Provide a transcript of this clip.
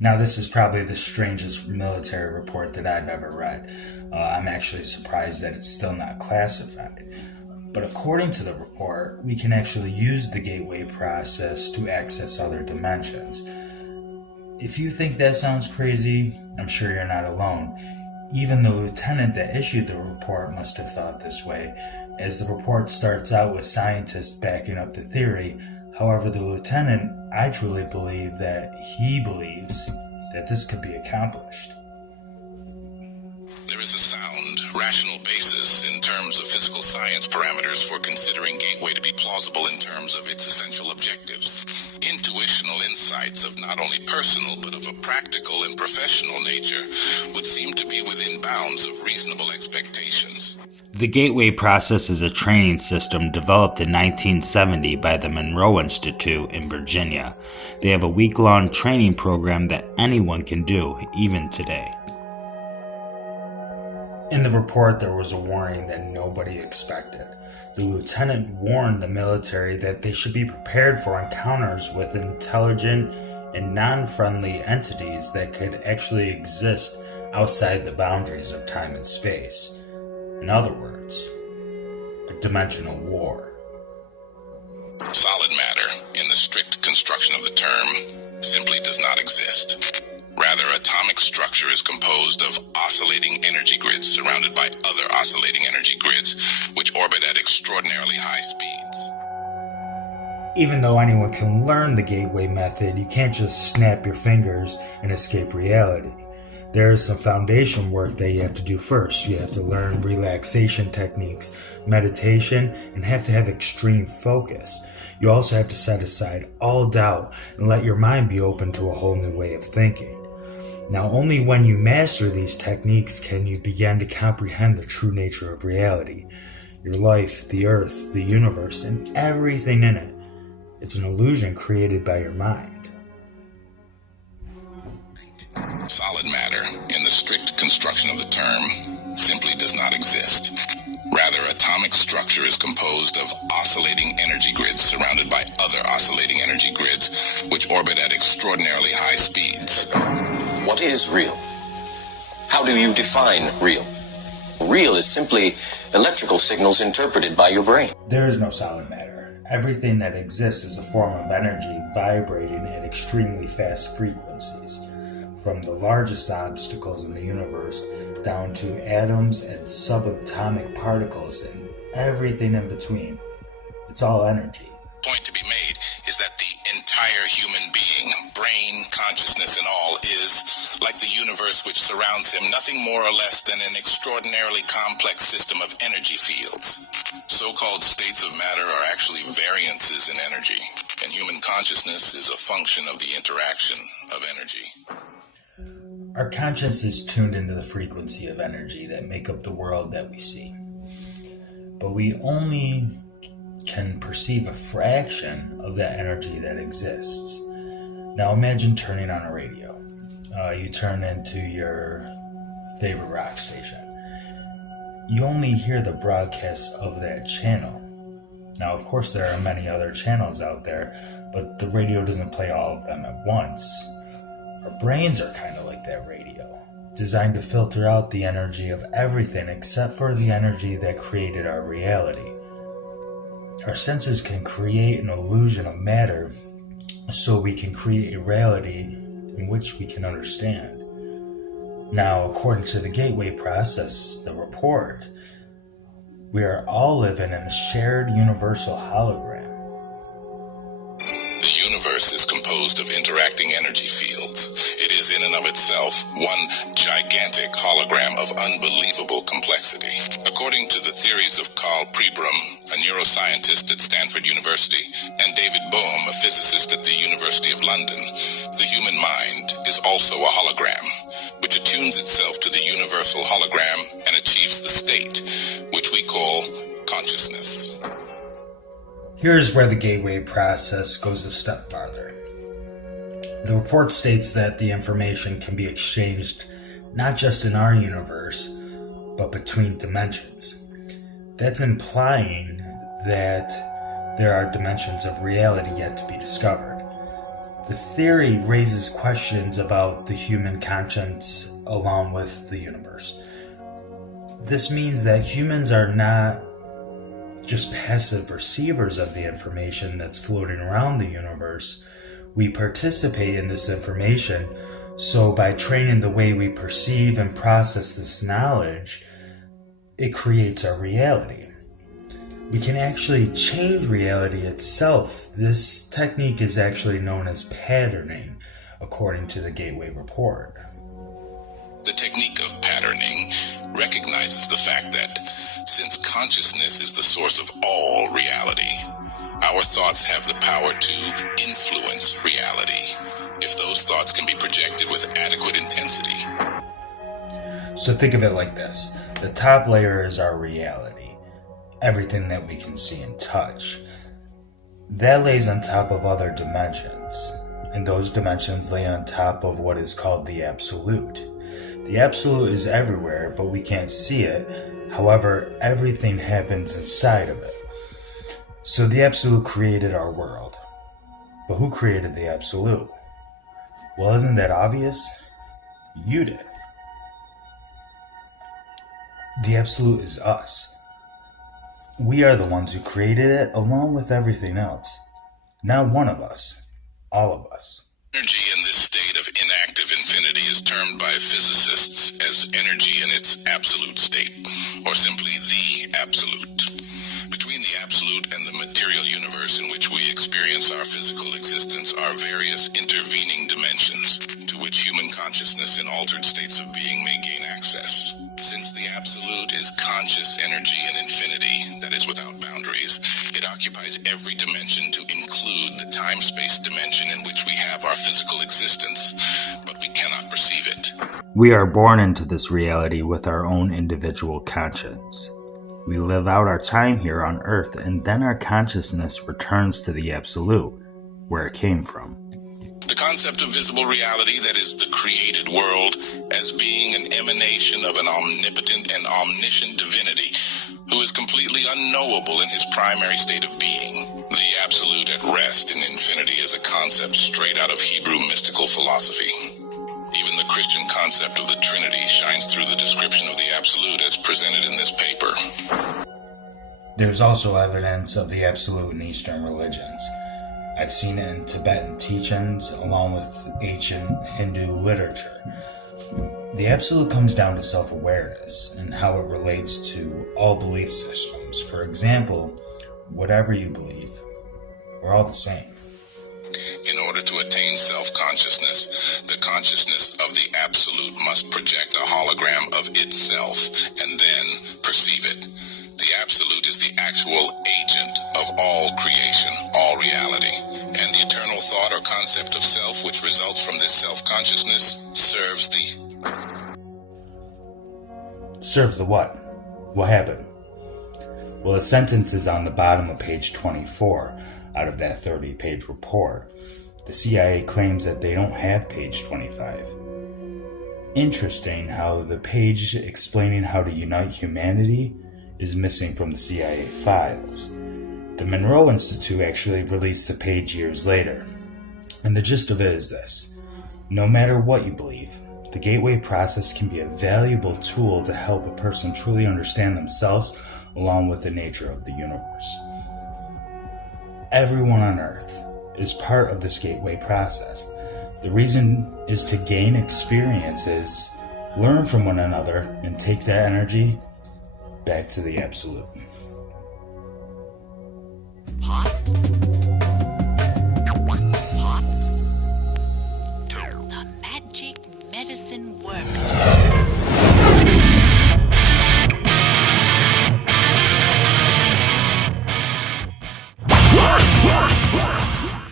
Now, this is probably the strangest military report that I've ever read. I'm actually surprised that it's still not classified. But according to the report, we can actually use the gateway process to access other dimensions. If you think that sounds crazy, I'm sure you're not alone. Even the lieutenant that issued the report must have thought this way, as the report starts out with scientists backing up the theory. However, the lieutenant, I truly believe that he believes that this could be accomplished. There is a sound, rational basis in terms of physical science parameters for considering Gateway to be plausible in terms of its essential objectives. Intuitional insights of not only personal but of a practical and professional nature would seem to be within bounds of reasonable expectations. The Gateway process is a training system developed in 1970 by the Monroe Institute in Virginia. They have a week-long training program that anyone can do, even today. In the report, there was a warning that nobody expected. The lieutenant warned the military that they should be prepared for encounters with intelligent and non-friendly entities that could actually exist outside the boundaries of time and space. In other words, a dimensional war. Solid matter, in the strict construction of the term, simply does not exist. Rather, atomic structure is composed of oscillating energy grids surrounded by other oscillating energy grids, which orbit at extraordinarily high speeds. Even though anyone can learn the gateway method, you can't just snap your fingers and escape reality. There is some foundation work that you have to do first. You have to learn relaxation techniques, meditation, and have to have extreme focus. You also have to set aside all doubt and let your mind be open to a whole new way of thinking. Now, only when you master these techniques can you begin to comprehend the true nature of reality. Your life, the earth, the universe, and everything in it. It's an illusion created by your mind. Solid matter, in the strict construction of the term, simply does not exist. Rather, atomic structure is composed of oscillating energy grids surrounded by other oscillating energy grids, which orbit at extraordinarily high speeds. What is real? How do you define real? Real is simply electrical signals interpreted by your brain. There is no solid matter. Everything that exists is a form of energy vibrating at extremely fast frequencies. From the largest obstacles in the universe down to atoms and subatomic particles and everything in between. It's all energy. Point to be made is that the entire human being, brain, consciousness, and all, is, like the universe which surrounds him, nothing more or less than an extraordinarily complex system of energy fields. So-called states of matter are actually variances in energy, and human consciousness is a function of the interaction of energy. Our conscience is tuned into the frequency of energy that make up the world that we see. But we only can perceive a fraction of that energy that exists. Now imagine turning on a radio. You turn into your favorite rock station. You only hear the broadcast of that channel. Now, of course, there are many other channels out there, but the radio doesn't play all of them at once. Our brains are kind of like that radio, designed to filter out the energy of everything except for the energy that created our reality. Our senses can create an illusion of matter so we can create a reality in which we can understand. Now, according to the gateway process, the report, we are all living in a shared universal hologram. The universe is composed of interacting energy fields. It is in and of itself one gigantic hologram of unbelievable complexity. According to the theories of Carl Pribram, a neuroscientist at Stanford University, and David Bohm, a physicist at the University of London, the human mind is also a hologram, which attunes itself to the universal hologram and achieves the state, which we call consciousness. Here's where the gateway process goes a step farther. The report states that the information can be exchanged not just in our universe, but between dimensions. That's implying that there are dimensions of reality yet to be discovered. The theory raises questions about the human conscience along with the universe. This means that humans are not just passive receivers of the information that's floating around the universe. We participate in this information, so by training the way we perceive and process this knowledge, it creates our reality. We can actually change reality itself. This technique is actually known as patterning, according to the Gateway Report. The technique of patterning recognizes the fact that since consciousness is the source of all reality, our thoughts have the power to influence reality if those thoughts can be projected with adequate intensity. So think of it like this. The top layer is our reality, everything that we can see and touch. That lays on top of other dimensions, and those dimensions lay on top of what is called the absolute. The absolute is everywhere, but we can't see it. However, everything happens inside of it. So the absolute created our world. But who created the absolute? Well, isn't that obvious? You did. The absolute is us. We are the ones who created it along with everything else. Not one of us, all of us. Energy in this state of inactive infinity is termed by physicists as energy in its absolute state, or simply the absolute. Between the absolute and the material universe in which we experience our physical existence are various intervening dimensions to which human consciousness in altered states of being may gain access. Since the absolute is conscious energy in infinity that is without boundaries, it occupies every dimension to include the time-space dimension in which we have our physical existence, but we cannot perceive it. We are born into this reality with our own individual conscience. We live out our time here on Earth, and then our consciousness returns to the absolute, where it came from. The concept of visible reality, that is the created world, as being an emanation of an omnipotent and omniscient divinity who is completely unknowable in his primary state of being. The absolute at rest in infinity is a concept straight out of Hebrew mystical philosophy. Even the Christian concept of the Trinity shines through the description of the absolute as presented in this paper. There's also evidence of the absolute in Eastern religions. I've seen it in Tibetan teachings along with ancient Hindu literature. The absolute comes down to self-awareness and how it relates to all belief systems. For example, whatever you believe, we're all the same. In order to attain self-consciousness, the consciousness of the absolute must project a hologram of itself and then perceive it. The absolute is the actual agent of all creation, all reality, and the eternal thought or concept of self which results from this self-consciousness serves the what? What happened? Well, the sentence is on the bottom of page 24 out of that 30-page report. The CIA claims that they don't have page 25. Interesting how the page explaining how to unite humanity is missing from the CIA files. The Monroe Institute actually released the page years later. And the gist of it is this: no matter what you believe, the gateway process can be a valuable tool to help a person truly understand themselves along with the nature of the universe. Everyone on Earth is part of this gateway process. The reason is to gain experiences, learn from one another, and take that energy back to the absolute. Hot?